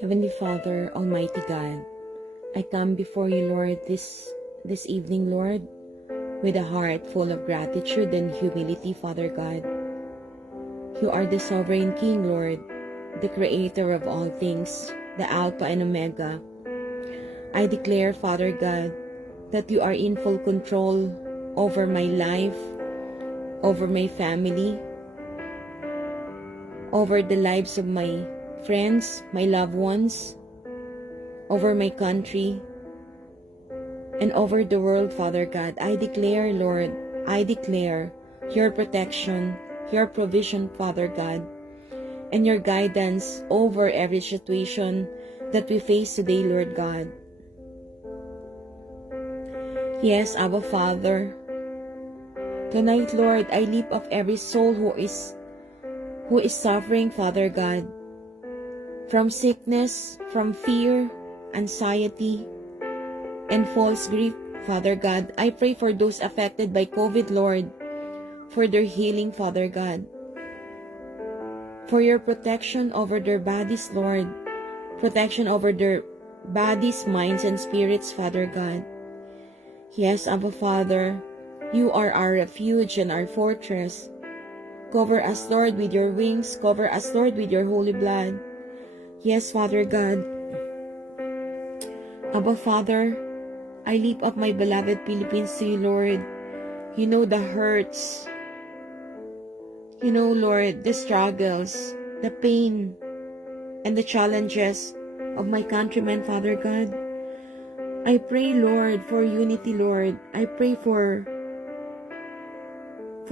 Heavenly Father, Almighty God, I come before you, Lord, this evening, Lord, with a heart full of gratitude and humility, Father God. You are the sovereign King, Lord, the creator of all things, the Alpha and Omega. I declare, Father God, that you are in full control over my life, over my family, over the lives of my friends, my loved ones, over my country, and over the world, Father God. I declare, Lord, I declare your protection, your provision, Father God, and your guidance over every situation that we face today, Lord God. Yes, Abba Father, tonight, Lord, I lift up every soul who is suffering, Father God, from sickness, from fear, anxiety, and false grief, Father God. I pray for those affected by COVID, Lord, for their healing, Father God, for your protection over their bodies, Lord, protection over their bodies, minds, and spirits, Father God. Yes, Abba Father, you are our refuge and our fortress. Cover us, Lord, with your wings. Cover us, Lord, with your holy blood. Yes, Father God. Abba Father, I lift up my beloved Philippines to you, Lord. You know the hurts. You know, Lord, the struggles, the pain, and the challenges of my countrymen, Father God. I pray, Lord, for unity, Lord. I pray for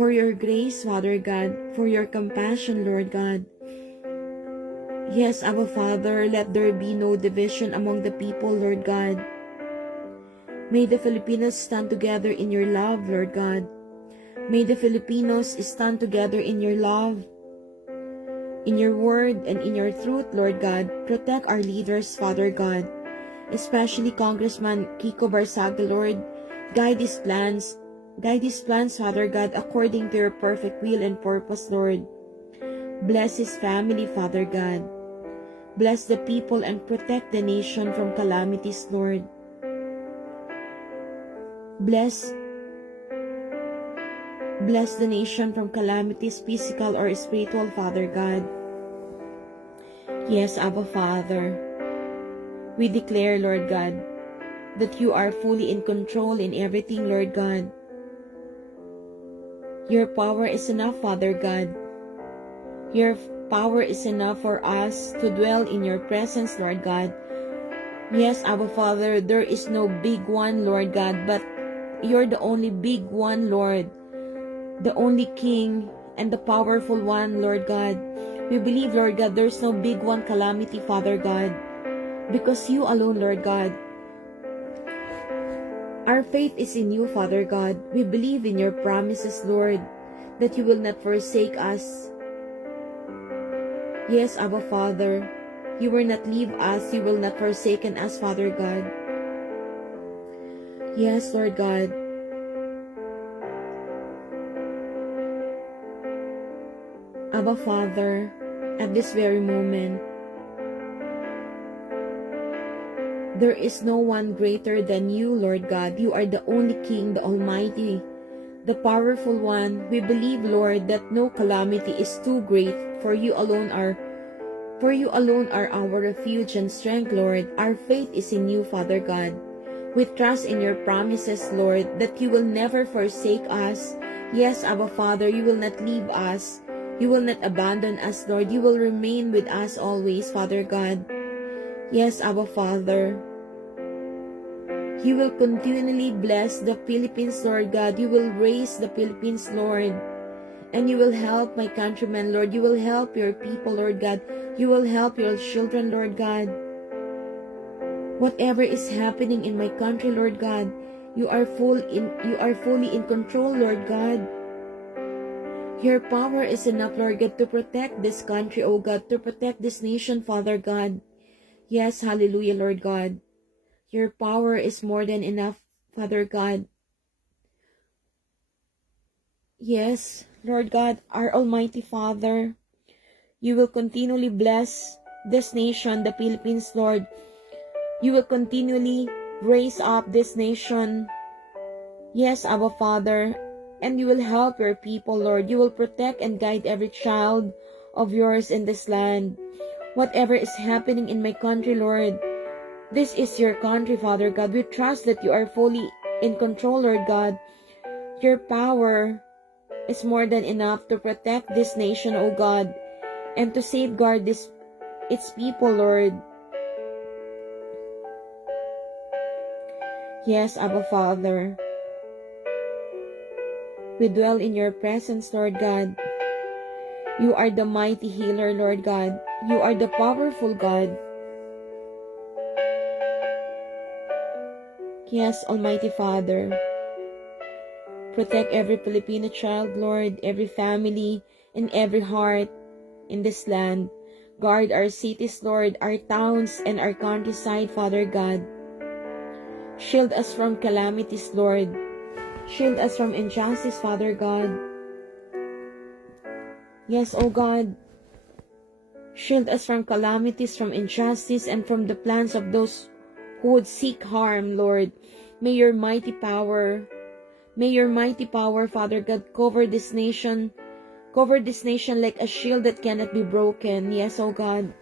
your grace, Father God, for your compassion, Lord God. Yes, Abba Father, let there be no division among the people, Lord God. May the Filipinos stand together in your love, Lord God. May the Filipinos stand together in your love, in your word, and in your truth, Lord God. Protect our leaders, Father God, especially Congressman Kiko Barsaga, Lord. Guide his plans, Father God, according to your perfect will and purpose, Lord. Bless his family, Father God. Bless the people and protect the nation from calamities, Lord. Bless the nation from calamities, physical or spiritual, Father God. Yes, Abba Father, we declare, Lord God, that you are fully in control in everything, Lord God. Your power is enough, Father God. Your power is enough for us to dwell in your presence, Lord God. Yes, Abba Father, there is no big one, Lord God, but you're the only big one, Lord. The only King and the powerful one, Lord God. We believe, Lord God, there's no big one calamity, Father God, because you alone, Lord God. Our faith is in you, Father God. We believe in your promises, Lord, that you will not forsake us. Yes, Abba Father, you will not leave us, you will not forsake us, Father God. Yes, Lord God. Abba Father, at this very moment, there is no one greater than you, Lord God. You are the only King, the Almighty, the powerful one. We believe, Lord, that no calamity is too great for you alone are our refuge and strength, Lord. Our faith is in you, Father God. We trust in your promises, Lord, that you will never forsake us. Yes, Abba Father, you will not leave us. You will not abandon us, Lord. You will remain with us always, Father God. Yes, Abba Father. You will continually bless the Philippines, Lord God. You will raise the Philippines, Lord. And you will help my countrymen, Lord. You will help your people, Lord God. You will help your children, Lord God. Whatever is happening in my country, Lord God, you are fully in control, Lord God. Your power is enough, Lord God, to protect this country, oh God, to protect this nation, Father God. Yes, hallelujah, Lord God. Your power is more than enough, Father God. Yes, Lord God, our Almighty Father, you will continually bless this nation, the Philippines, Lord. You will continually raise up this nation. Yes, Abba Father, and you will help your people, Lord. You will protect and guide every child of yours in this land. Whatever is happening in my country, Lord, this is your country, Father God. We trust that you are fully in control, Lord God. Your power is more than enough to protect this nation, O God, and to safeguard its people, Lord. Yes, Abba Father. We dwell in your presence, Lord God. You are the mighty healer, Lord God. You are the powerful God. Yes, Almighty Father. Protect every Filipino child, Lord, every family, and every heart in this land. Guard our cities, Lord, our towns, and our countryside, Father God. Shield us from calamities, Lord. Shield us from injustice, Father God. Yes, O God. Shield us from calamities, from injustice, and from the plans of those who would seek harm, Lord. May your mighty power, Father God, cover this nation like a shield that cannot be broken. Yes, O God.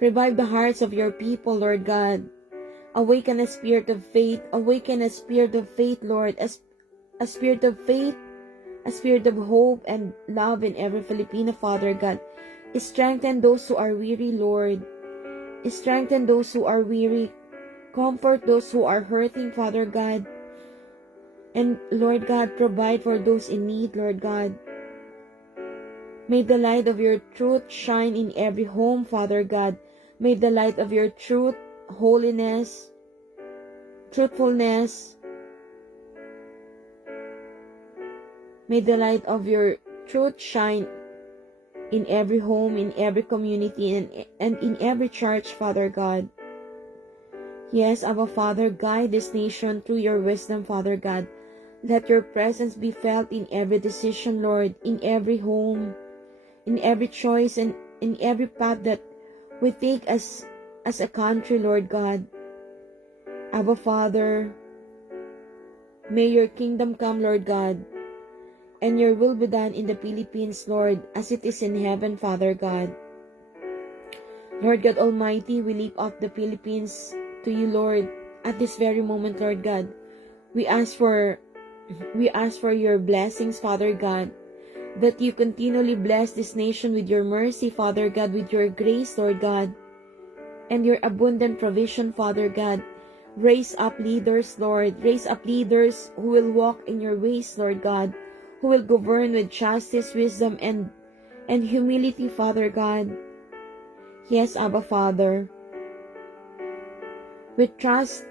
Revive the hearts of your people, Lord God. Awaken a spirit of faith. Awaken a spirit of faith, Lord. A spirit of faith, a spirit of hope and love in every Filipino, Father God. Strengthen those who are weary, Lord. Strengthen those who are weary. Comfort those who are hurting, Father God. And Lord God, provide for those in need, Lord God. May the light of your truth shine in every home, Father God. May the light of your truth, holiness, truthfulness, may the light of your truth shine in every home, in every community, and in every church, Father God. Yes, Abba Father, guide this nation through your wisdom, Father God. Let your presence be felt in every decision, Lord, in every home, in every choice, and in every path that we take as a country, Lord God. Abba Father, may your kingdom come, Lord God, and your will be done in the Philippines, Lord, as it is in heaven, Father God. Lord God Almighty, we lift up the Philippines to you, Lord, at this very moment, Lord God. We ask for your blessings, Father God, that you continually bless this nation with your mercy, Father God, with your grace, Lord God, and your abundant provision, Father God. Raise up leaders, Lord. Raise up leaders who will walk in your ways, Lord God, who will govern with justice, wisdom, and humility, Father God. Yes, Abba Father. We trust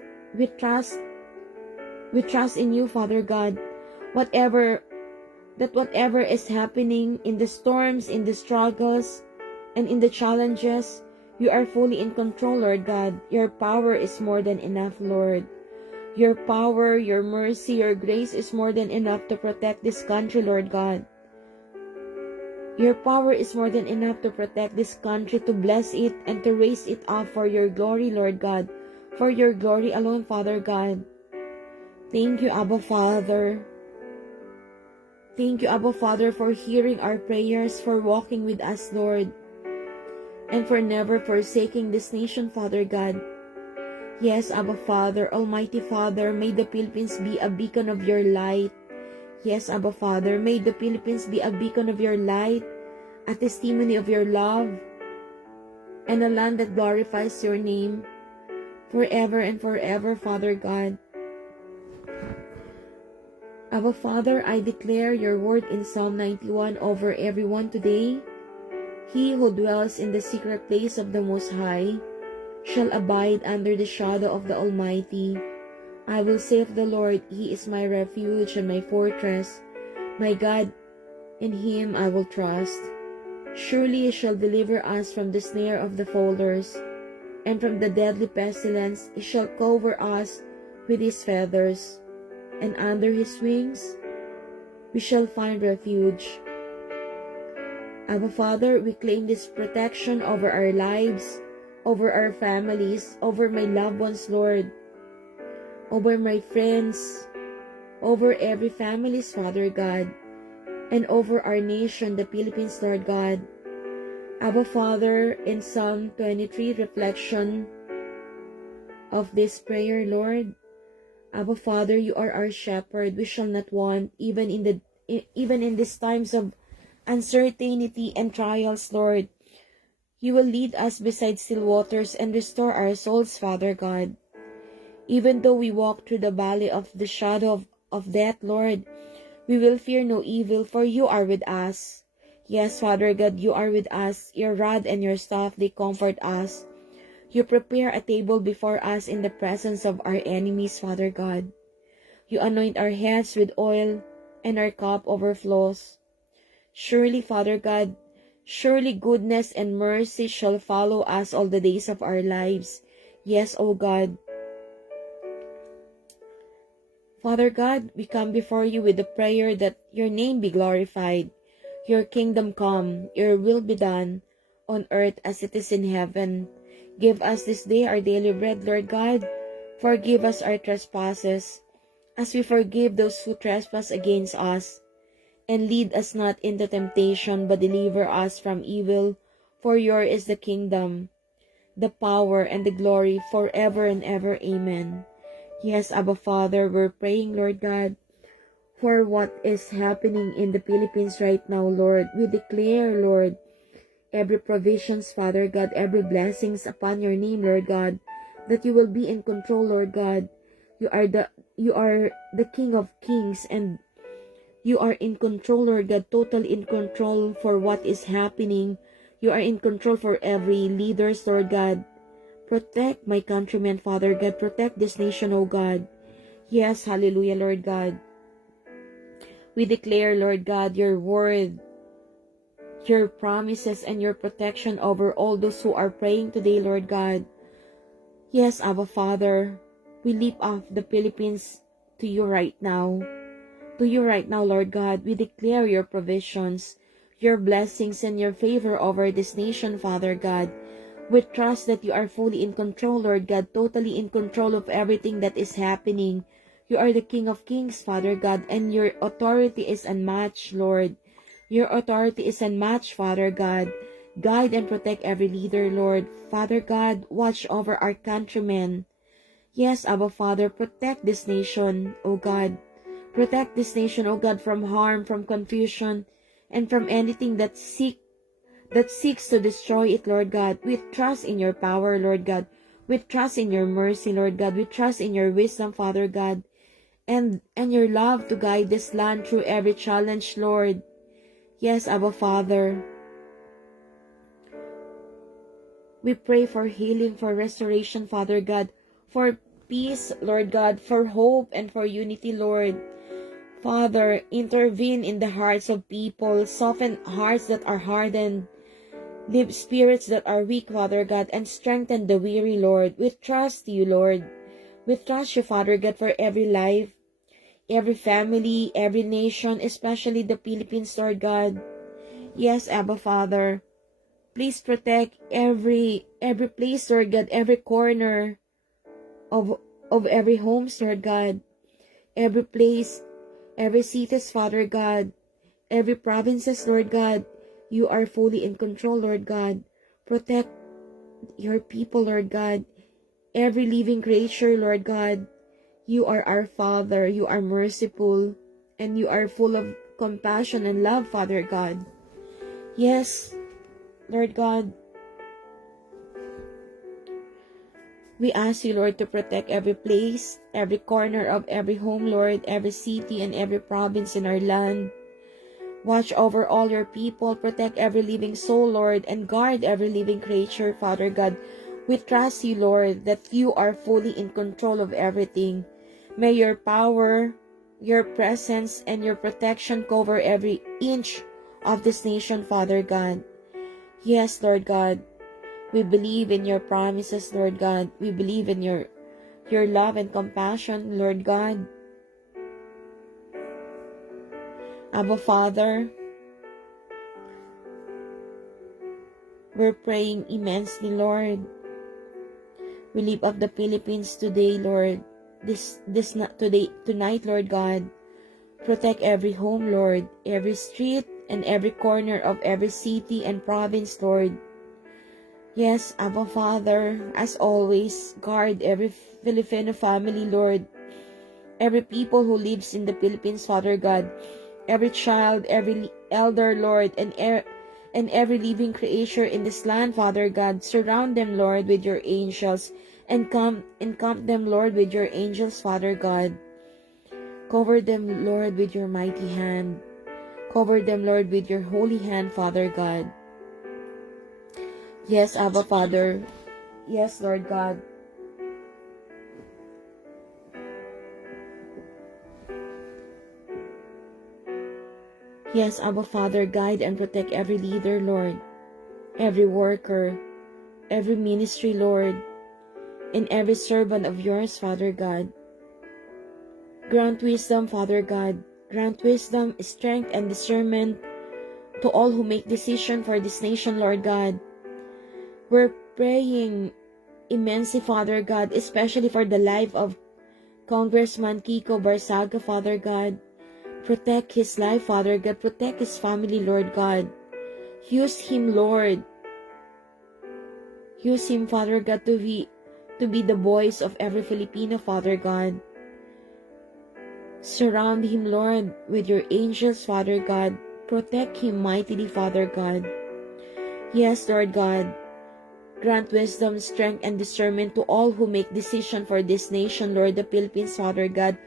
in you, Father God. Whatever is happening in the storms, in the struggles, and in the challenges, You are fully in control, Lord God. Your power is more than enough, Lord. Your power, your mercy, your grace is more than enough to protect this country, Lord God. Your power is more than enough to protect this country, to bless it, and to raise it up for your glory, Lord God. For your glory alone, Father God. Thank you, Abba Father. Thank you, Abba Father, for hearing our prayers, for walking with us, Lord, and for never forsaking this nation, Father God. Yes, Abba Father, Almighty Father, may the Philippines be a beacon of your light. Yes, Abba Father, may the Philippines be a beacon of your light, a testimony of your love, and a land that glorifies your name forever and forever, Father God. Abba Father, I declare your word in Psalm 91 over everyone today. He who dwells in the secret place of the Most High shall abide under the shadow of the Almighty. I will say of the Lord, He is my refuge and my fortress, my God, in Him I will trust. Surely He shall deliver us from the snare of the fowlers, and from the deadly pestilence. He shall cover us with His feathers, and under His wings we shall find refuge. Abba Father, we claim this protection over our lives, over our families, over my loved ones, Lord, over my friends, over every family's, Father God, and over our nation, the Philippines, Lord God. Abba Father, in Psalm 23 reflection of this prayer, Lord, Abba Father, you are our shepherd. We shall not want, even in these times of uncertainty and trials, Lord. You will lead us beside still waters and restore our souls, Father God. Even though we walk through the valley of the shadow of death, Lord, we will fear no evil, for you are with us. Yes, Father God, you are with us. Your rod and your staff, they comfort us. You prepare a table before us in the presence of our enemies, Father God. You anoint our heads with oil, and our cup overflows. Surely, Father God, surely goodness and mercy shall follow us all the days of our lives. Yes, O God. Father God, we come before you with the prayer that your name be glorified, your kingdom come, your will be done on earth as it is in heaven. Give us this day our daily bread, Lord God. Forgive us our trespasses, as we forgive those who trespass against us. And lead us not into temptation, but deliver us from evil. For yours is the kingdom, the power, and the glory forever and ever. Amen. Yes, Abba Father, we're praying, Lord God, for what is happening in the Philippines right now, Lord. We declare, Lord, every provisions, Father God, every blessings upon your name, Lord God, that you will be in control, Lord God. You are the King of Kings, and you are in control, Lord God, totally in control for what is happening. You are in control for every leaders, Lord God. Protect my countrymen, Father God. Protect this nation, O God. Yes, hallelujah, Lord God. We declare, Lord God, your word, your promises, and your protection over all those who are praying today, Lord God. Yes, Abba Father, we lift up the Philippines to you right now. To you right now, Lord God, we declare your provisions, your blessings, and your favor over this nation, Father God. We trust that you are fully in control, Lord God, totally in control of everything that is happening. You are the King of Kings, Father God, and your authority is unmatched, Lord. Your authority is unmatched, Father God. Guide and protect every leader, Lord. Father God, watch over our countrymen. Yes, Abba Father, protect this nation, O God. Protect this nation, O God, from harm, from confusion, and from anything that seeks to destroy it, Lord God. We trust in your power, Lord God. We trust in your mercy, Lord God. We trust in your wisdom, Father God, and your love to guide this land through every challenge, Lord. Yes, Abba Father. We pray for healing, for restoration, Father God, for peace, Lord God, for hope and for unity, Lord. Father, intervene in the hearts of people, soften hearts that are hardened, Lift spirits that are weak, Father God, and strengthen the weary, Lord. We trust you, Lord. We trust you, Father God, for every life, every family, every nation, especially the Philippines, Lord God. Yes, Abba Father. Please protect every place, Lord God, every corner of every home, Lord God. Every place, every cities, Father God. Every provinces, Lord God. You are fully in control, Lord God. Protect your people, Lord God. Every living creature, Lord God. You are our Father. You are merciful. And you are full of compassion and love, Father God. Yes, Lord God. We ask you, Lord, to protect every place, every corner of every home, Lord, every city and every province in our land. Watch over all your people, protect every living soul, Lord, and guard every living creature, Father God. We trust you, Lord, that you are fully in control of everything. May your power, your presence, and your protection cover every inch of this nation, Father God. Yes, Lord God. We believe in your promises, Lord God. We believe in your love and compassion, Lord God. Abba Father, we're praying immensely, Lord. We lift up the Philippines today, Lord. Tonight, Lord God. Protect every home, Lord, every street and every corner of every city and province, Lord. Yes, Abba Father, as always, guard every Filipino family, Lord. Every people who lives in the Philippines, Father God. Every child, every elder, Lord, and every living creature in this land, Father God. Surround them, Lord, with your angels, and encamp them, Lord, with your angels, Father God. Cover them, Lord, with your mighty hand. Cover them, Lord, with your holy hand, Father God. Yes, Abba Father. Yes, Lord God. Yes, Abba Father, guide and protect every leader, Lord, every worker, every ministry, Lord, and every servant of yours, Father God. Grant wisdom, Father God. Grant wisdom, strength, and discernment to all who make decision for this nation, Lord God. We're praying immensely, Father God, especially for the life of Congressman Kiko Barsaga, Father God. Protect his life, Father God. Protect his family, Lord God. Use him, Lord. Use him, Father God, to be the voice of every Filipino, Father God. Surround him, Lord, with your angels, Father God. Protect him mightily, Father God. Yes, Lord God. Grant wisdom, strength, and discernment to all who make decision for this nation, Lord, the Philippines, Father God.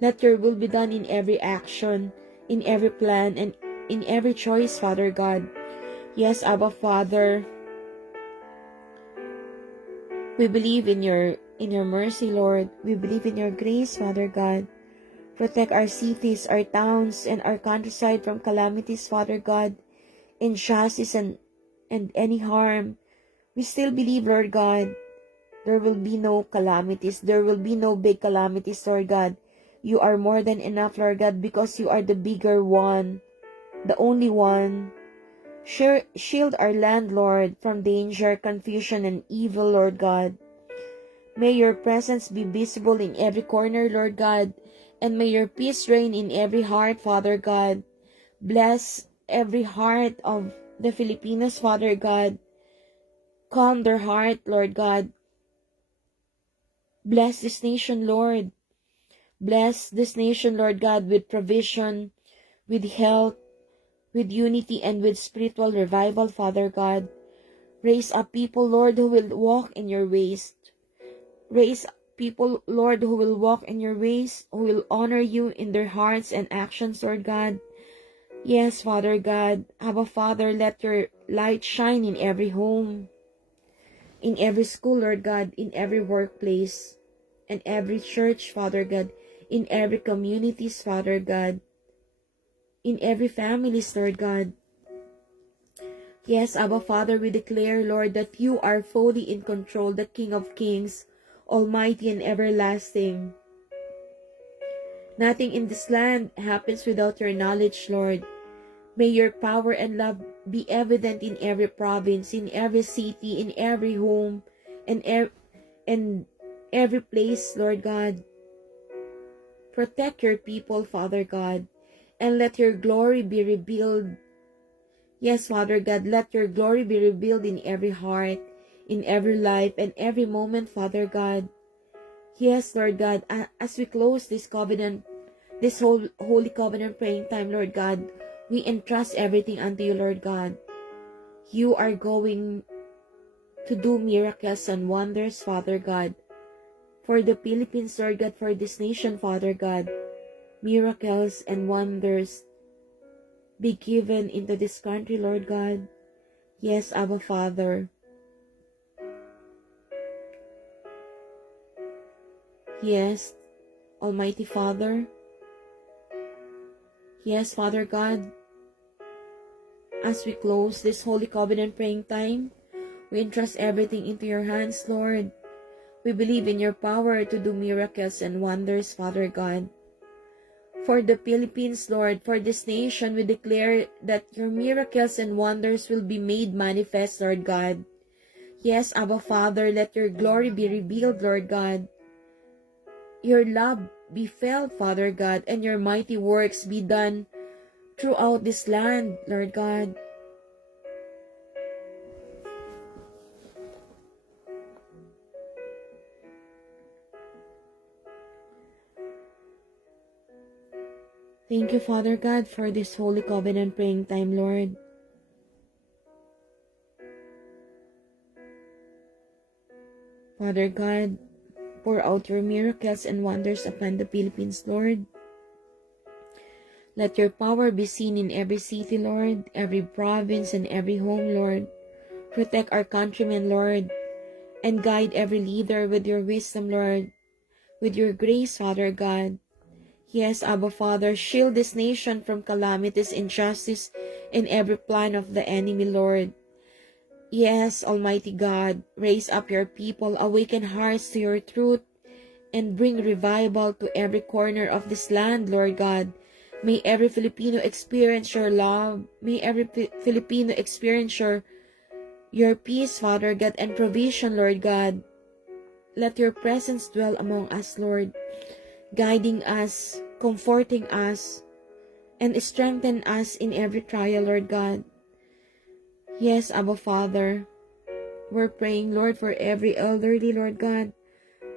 Let your will be done in every action, in every plan, and in every choice, Father God. Yes, Abba Father. We believe in your mercy, Lord. We believe in your grace, Father God. Protect our cities, our towns, and our countryside from calamities, Father God, injustice, and any harm. We still believe, Lord God, there will be no calamities. There will be no big calamities, Lord God. You are more than enough, Lord God, because you are the bigger one, the only one. Shield our land, Lord, from danger, confusion, and evil, Lord God. May your presence be visible in every corner, Lord God, and may your peace reign in every heart, Father God. Bless every heart of the Filipinos, Father God. Calm their heart, Lord God. Bless this nation, Lord. Bless this nation, Lord God, with provision, with health, with unity, and with spiritual revival, Father God. Raise up people, Lord, who will walk in your ways. Raise people, Lord, who will walk in your ways, who will honor you in their hearts and actions, Lord God. Yes, Father God. Abba Father, let your light shine in every home, in every school, Lord God, in every workplace, and every church, Father God, in every communities, Father God, in every families, Lord God. Yes, Abba Father, we declare, Lord, that you are fully in control, the King of Kings, almighty and everlasting. Nothing in this land happens without your knowledge, Lord. May your power and love be evident in every province, in every city, in every home, and, and every place, Lord God. Protect your people, Father God, and let your glory be revealed. Yes, Father God, let your glory be revealed in every heart, in every life, and every moment, Father God. Yes, Lord God, as we close this covenant, this whole holy covenant praying time, Lord God, we entrust everything unto you, Lord God. You are going to do miracles and wonders, Father God, for the Philippines, Lord God, for this nation, Father God. Miracles and wonders be given into this country, Lord God. Yes, Abba Father. Yes, Almighty Father. Yes, Father God. As we close this Holy Covenant praying time, we entrust everything into your hands, Lord. We believe in your power to do miracles and wonders, Father God. For the Philippines, Lord, for this nation, we declare that your miracles and wonders will be made manifest, Lord God. Yes, Abba Father, let your glory be revealed, Lord God. Your love be felt, Father God, and your mighty works be done throughout this land, Lord God. Thank you, Father God, for this Holy Covenant praying time, Lord. Father God, pour out your miracles and wonders upon the Philippines, Lord. Let your power be seen in every city, Lord, every province and every home, Lord. Protect our countrymen, Lord, and guide every leader with your wisdom, Lord, with your grace, Father God. Yes, Abba Father, shield this nation from calamities, injustice, and every plan of the enemy, Lord. Yes, Almighty God, raise up your people, awaken hearts to your truth, and bring revival to every corner of this land, Lord God. May every Filipino experience your love. May every Filipino experience your peace, Father God, and provision, Lord God. Let your presence dwell among us, Lord, guiding us, comforting us, and strengthen us in every trial, Lord God. Yes, Abba Father, we're praying, Lord, for every elderly, Lord God,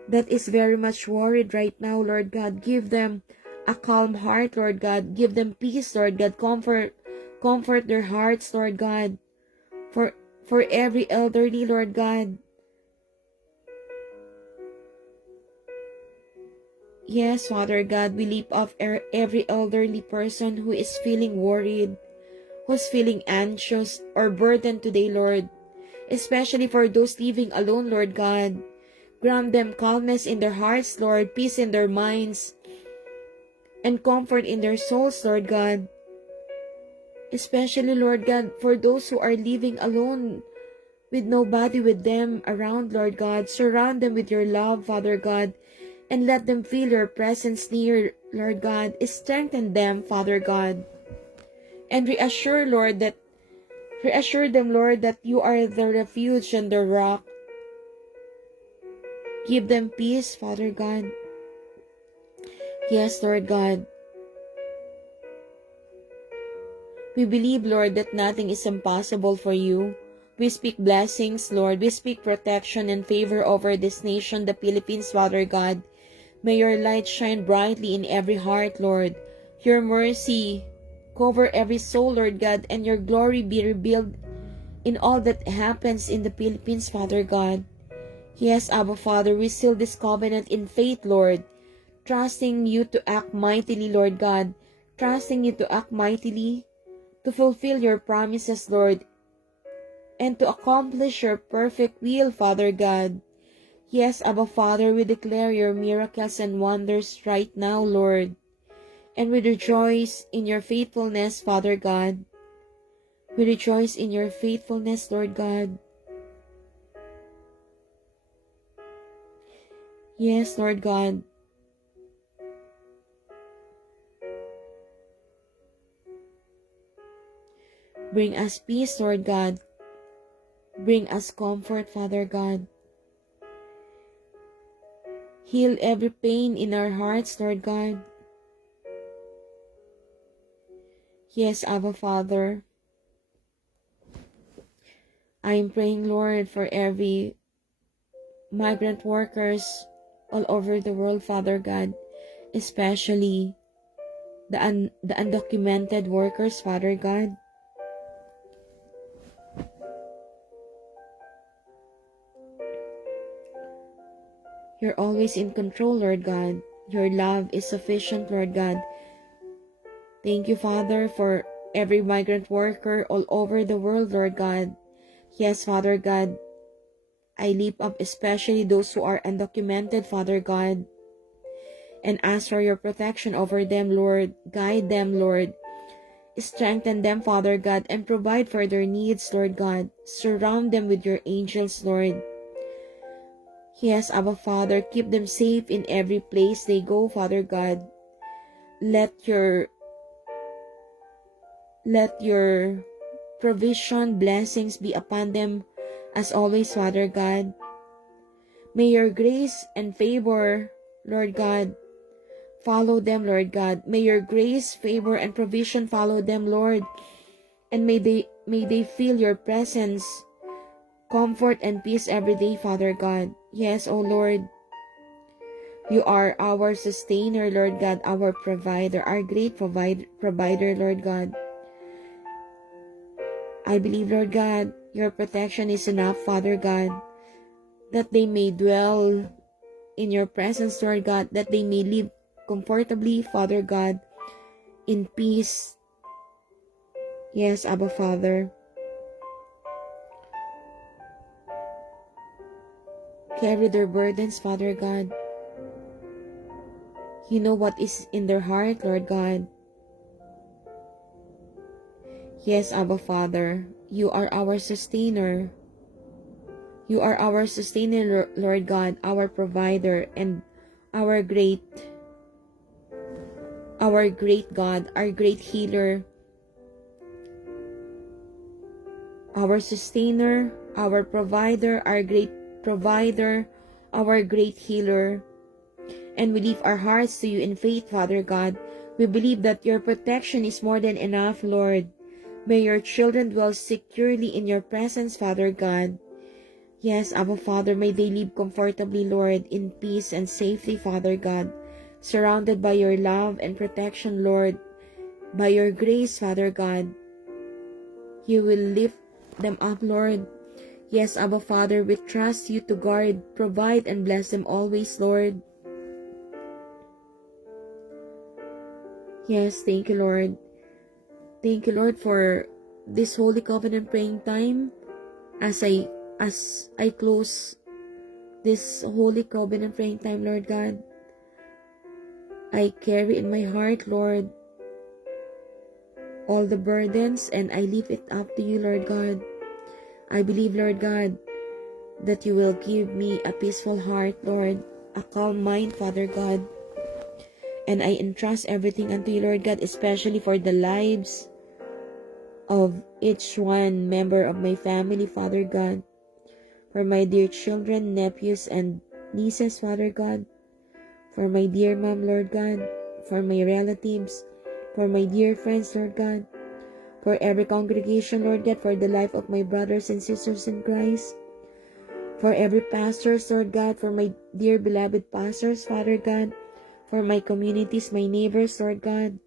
that is very much worried right now, Lord God. Give them a calm heart, Lord God. Give them peace, Lord God. Comfort their hearts, Lord God. For every elderly, Lord God. Yes, Father God, we lift up every elderly person who is feeling worried, who's feeling anxious or burdened today, Lord. Especially for those living alone, Lord God. Grant them calmness in their hearts, Lord, peace in their minds, and comfort in their souls, Lord God. Especially, Lord God, for those who are living alone with nobody with them around, Lord God. Surround them with your love, Father God, and let them feel your presence near, Lord God. Strengthen them, Father God, and reassure them, Lord, that you are the refuge and the rock. Give them peace, Father God. Yes, Lord God. We believe, Lord, that nothing is impossible for you. We speak blessings, Lord. We speak protection and favor over this nation, the Philippines, Father God. May your light shine brightly in every heart, Lord. Your mercy cover every soul, Lord God, and your glory be revealed in all that happens in the Philippines, Father God. Yes, Abba Father, we seal this covenant in faith, Lord, trusting you to act mightily, Lord God, trusting you to act mightily, to fulfill your promises, Lord, and to accomplish your perfect will, Father God. Yes, Abba Father, we declare your miracles and wonders right now, Lord, and we rejoice in your faithfulness, Father God. We rejoice in your faithfulness, Lord God. Yes, Lord God. Bring us peace, Lord God. Bring us comfort, Father God. Heal every pain in our hearts, Lord God. Yes, Abba Father. I am praying, Lord, for every migrant workers all over the world, Father God, especially the undocumented workers, Father God. You're always in control, Lord God. Your love is sufficient, Lord God. Thank you, Father, for every migrant worker all over the world, Lord God. Yes, Father God, I lift up especially those who are undocumented, Father God, and ask for your protection over them, Lord. Guide them, Lord. Strengthen them, Father God, and provide for their needs, Lord God. Surround them with your angels, Lord. Yes, Abba Father, keep them safe in every place they go, Father God. Let your provision, blessings be upon them as always, Father God. May your grace and favor, Lord God, follow them, Lord God. May your grace, favor, and provision follow them, Lord. And may they feel your presence, comfort, and peace every day, Father God. Yes, O Lord. You are our sustainer, Lord God, our provider, our great provider, Lord God. I believe, Lord God, your protection is enough, Father God, that they may dwell in your presence, Lord God, that they may live comfortably, Father God, in peace. Yes, Abba Father. Carry their burdens, Father God. You know what is in their heart, Lord God. Yes, Abba Father, you are our sustainer. You are our sustainer, Lord God, our provider, and our great God, our great healer, our sustainer, our provider, our great provider, our great healer. And we lift our hearts to you in faith, Father God. We believe that your protection is more than enough, Lord. May your children dwell securely in your presence, Father God. Yes, Abba Father, may they live comfortably, Lord, in peace and safety, Father God, surrounded by your love and protection, Lord. By your grace, Father God, you will lift them up, Lord. Yes, Abba Father, we trust you to guard, provide, and bless them always, Lord. Yes, thank you, Lord. Thank you, Lord, for this Holy Covenant praying time. As I close this Holy Covenant praying time, Lord God, I carry in my heart, Lord, all the burdens, and I leave it up to you, Lord God. I believe, Lord God, that you will give me a peaceful heart, Lord, a calm mind, Father God. And I entrust everything unto you, Lord God, especially for the lives of each one member of my family, Father God. For my dear children, nephews, and nieces, Father God. For my dear mom, Lord God. For my relatives. For my dear friends, Lord God. For every congregation, Lord God. For the life of my brothers and sisters in Christ. For every pastors, Lord God. For my dear beloved pastors, Father God. For my communities, my neighbors, Lord God.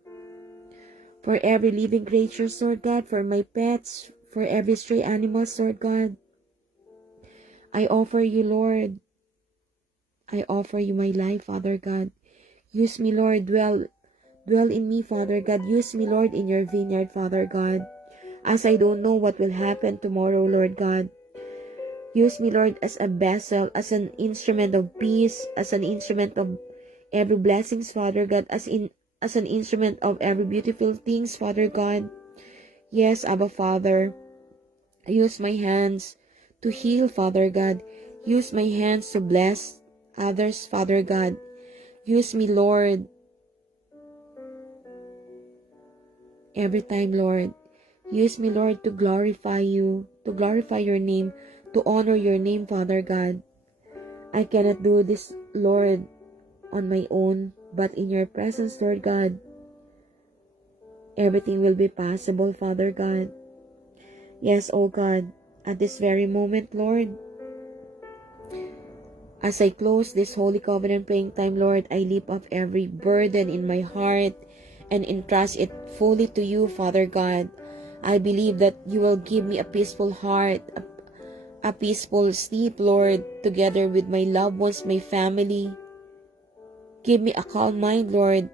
For every living creatures, Lord God. For my pets. For every stray animals, Lord God. I offer you, Lord. I offer you my life, Father God. Use me, Lord. Dwell in me, Father God. Use me, Lord, in your vineyard, Father God. As I don't know what will happen tomorrow, Lord God. Use me, Lord, as a vessel, as an instrument of peace, as an instrument of every blessings, Father God, as an instrument of every beautiful things, Father God. Yes, Abba Father, use my hands to heal, Father God. Use my hands to bless others, Father God. Use me, Lord, every time, Lord. Use me, Lord, to glorify you, to glorify your name, to honor your name, Father God. I cannot do this, Lord, on my own, but in your presence, Lord God, everything will be possible, Father God. Yes, oh God, at this very moment, Lord, as I close this Holy Covenant praying time, Lord, I lift up every burden in my heart and entrust it fully to you, Father God. I believe that you will give me a peaceful heart, a peaceful sleep, Lord, together with my loved ones, my family. Give me a calm mind, Lord.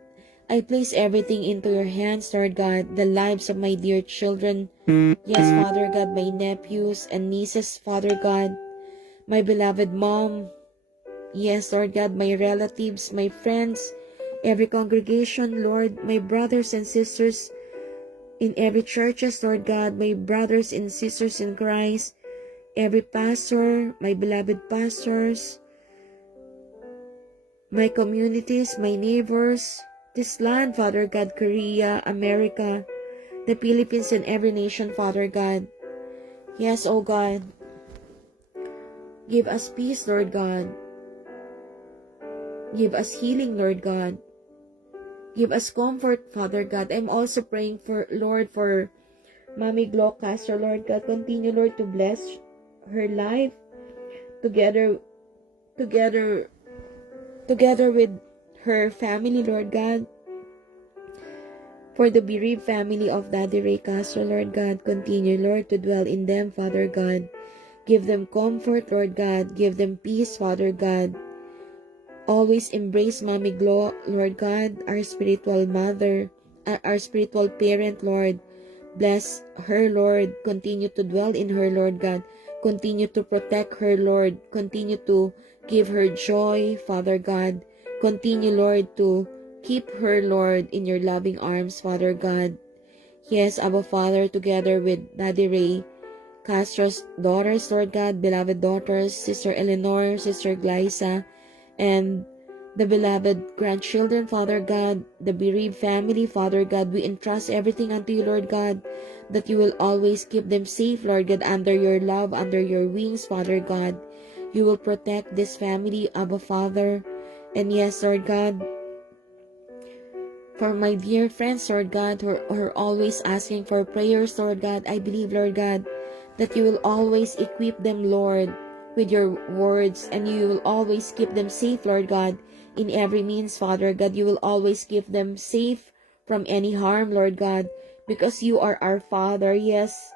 I place everything into your hands, Lord God, the lives of my dear children. Yes, Father God, my nephews and nieces, Father God, my beloved mom. Yes, Lord God, my relatives, my friends, every congregation, Lord, my brothers and sisters in every churches, Lord God, my brothers and sisters in Christ, every pastor, my beloved pastors, my communities, my neighbors, this land, Father God, Korea, America, the Philippines, and every nation, Father God. Yes, oh God, give us peace, Lord God. Give us healing, Lord God. Give us comfort, Father God. I'm also praying for, Lord, for Mommy Glo Castro, Lord God. Continue, Lord, to bless her life together with her family, Lord God. For the bereaved family of Daddy Ray Castro, Lord God, continue, Lord, to dwell in them, Father God. Give them comfort, Lord God. Give them peace, Father God. Always embrace Mommy Glo, Lord God, our spiritual mother, our spiritual parent, Lord. Bless her, Lord. Continue to dwell in her, Lord God. Continue to protect her, Lord. Continue to give her joy, Father God. Continue, Lord, to keep her, Lord, in your loving arms, Father God. Yes, Abba Father, together with Daddy Ray Castro's daughters, Lord God, beloved daughters, Sister Eleanor, Sister Glyza, and the beloved grandchildren, Father God, the bereaved family, Father God, we entrust everything unto you, Lord God, that you will always keep them safe, Lord God, under your love, under your wings, Father God. You will protect this family, Abba Father. And yes, Lord God, for my dear friends, Lord God, who are always asking for prayers, Lord God, I believe, Lord God, that you will always equip them, Lord, with your words, and you will always keep them safe, Lord God, in every means, Father God. You will always keep them safe from any harm, Lord God, because you are our Father. Yes,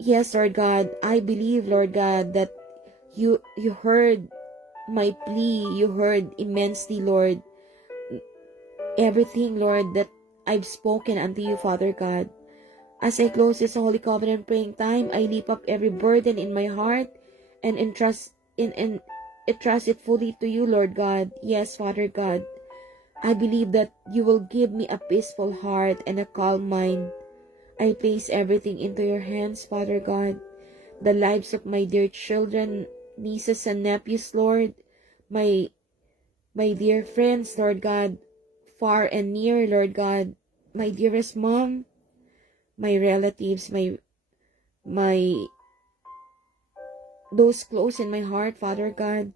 Lord God, I believe, Lord God, that you heard my plea. You heard immensely, Lord, everything, Lord, that I've spoken unto you, Father God. As I close this Holy Covenant praying time, I lift up every burden in my heart and entrust it fully to you, Lord God. Yes, Father God. I believe that you will give me a peaceful heart and a calm mind. I place everything into your hands, Father God. The lives of my dear children, nieces and nephews, Lord. My dear friends, Lord God, far and near, Lord God. My dearest mom, my relatives, my those close in my heart, Father God.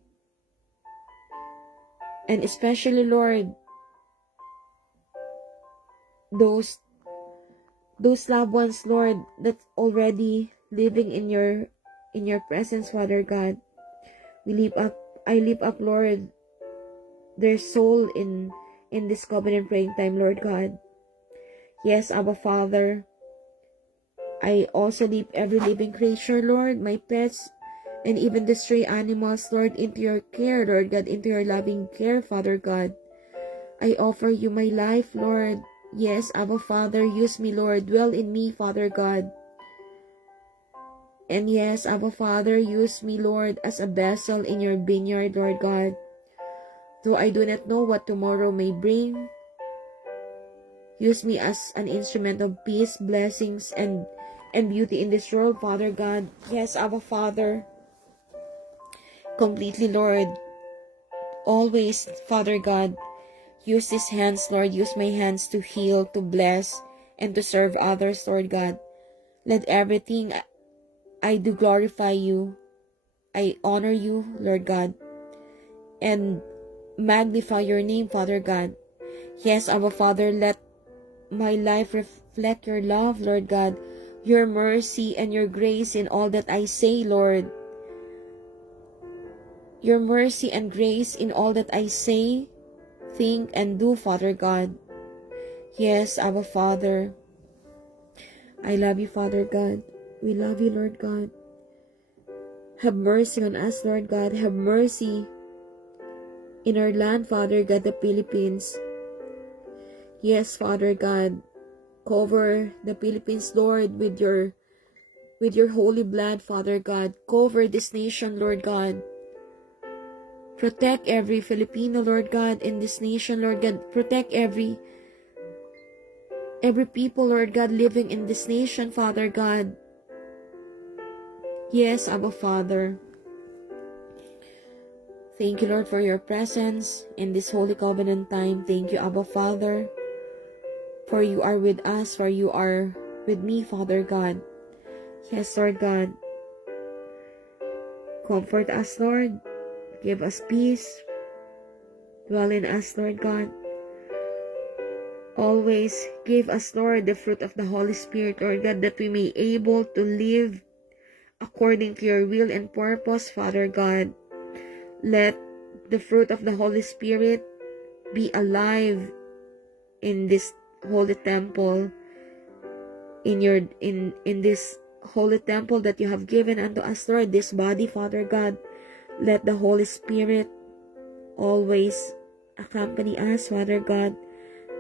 And especially, Lord, those loved ones, Lord, that's already living in your presence, Father God. I lift up, Lord, their soul in this covenant praying time, Lord God. Yes, Abba Father, I also lift every living creature, Lord, my pets, and even the stray animals, Lord, into your care, Lord God, into your loving care, Father God. I offer you my life, Lord. Yes, Abba Father, use me, Lord. Dwell in me, Father God. And yes, Abba Father, use me, Lord, as a vessel in your vineyard, Lord God. Though I do not know what tomorrow may bring, Use me as an instrument of peace, blessings, and beauty in this world, Father God. Yes, Abba Father. Completely, Lord. Always, Father God. Use these hands, Lord. Use my hands to heal, to bless, and to serve others, Lord God. Let everything I do glorify you. I honor you, Lord God, and magnify your name, Father God. Yes, Abba Father, let my life reflect your love, Lord God, your mercy and your grace in all that I say, Lord. Your mercy and grace in all that I say, think, and do, Father God. Yes, Abba Father. I love you, Father God. We love you, Lord God. Have mercy on us, Lord God. Have mercy in our land, Father God, the Philippines. Yes, Father God. Cover the Philippines, Lord, with your holy blood, Father God. Cover this nation, Lord God. Protect every Filipino, Lord God, in this nation, Lord God. Protect every people, Lord God, living in this nation, Father God. Yes, Abba Father. Thank you, Lord, for your presence in this Holy Covenant time. Thank you, Abba Father, for you are with us, for you are with me, Father God. Yes, Lord God. Comfort us, Lord. Give us peace. Dwell in us, Lord God. Always give us, Lord, the fruit of the Holy Spirit, Lord God, that we may be able to live according to your will and purpose, Father God. Let the fruit of the Holy Spirit be alive in this holy temple, in this holy temple that you have given unto us, Lord, this body, Father God. Let the Holy Spirit always accompany us, Father God.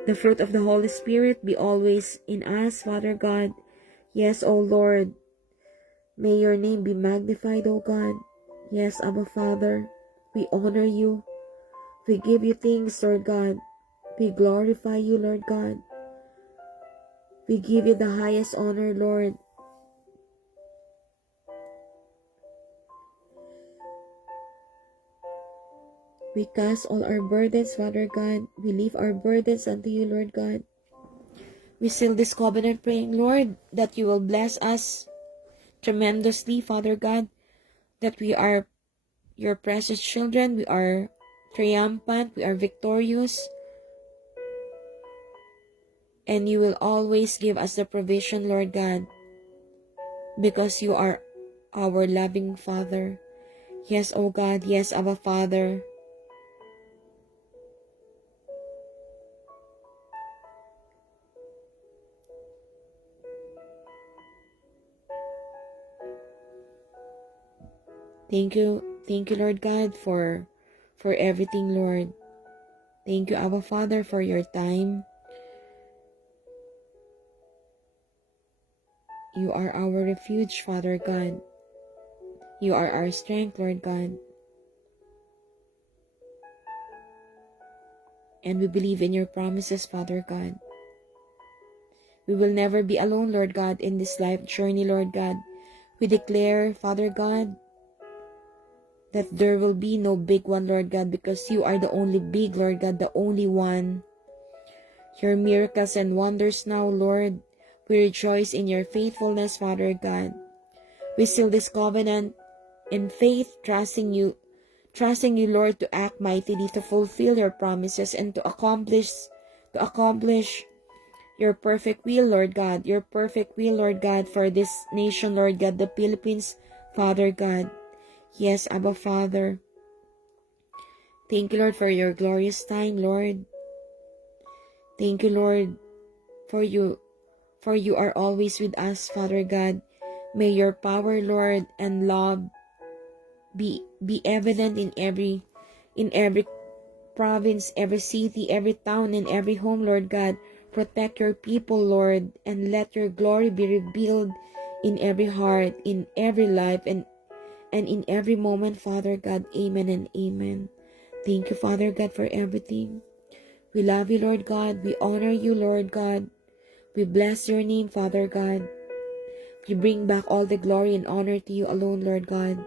The fruit of the Holy Spirit be always in us, Father God. Yes, O Lord. May your name be magnified, O God. Yes, Abba Father. We honor you. We give you thanks, Lord God. We glorify you, Lord God. We give you the highest honor, Lord. We cast all our burdens, Father God. We leave our burdens unto you, Lord God. We seal this covenant praying, Lord, that you will bless us tremendously, Father God, that we are your precious children. We are triumphant. We are victorious. And you will always give us the provision, Lord God, because you are our loving Father. Yes, O God. Yes, Abba Father. Thank you, Lord God, for everything, Lord. Thank you, Abba Father, for your time. You are our refuge, Father God. You are our strength, Lord God. And we believe in your promises, Father God. We will never be alone, Lord God, in this life journey, Lord God. We declare, Father God, that there will be no big one, Lord God, because you are the only big, Lord God, the only one. Your miracles and wonders now, Lord. We rejoice in your faithfulness, Father God. We seal this covenant in faith, trusting you, Lord, to act mightily, to fulfill your promises, and to accomplish your perfect will, Lord God, your perfect will, Lord God, for this nation, Lord God, the Philippines, Father God. Yes, Abba Father. Thank you, Lord, for your glorious time, Lord. Thank you, Lord, for you are always with us, Father God. May your power, Lord, and love be evident in every province, every city, every town, and every home, Lord God. Protect your people, Lord, and let your glory be revealed in every heart, in every life, and in every moment, Father God. Amen and amen. Thank you, Father God, for everything. We love you, Lord God. We honor you, Lord God. We bless your name, Father God. We bring back all the glory and honor to you alone, Lord God.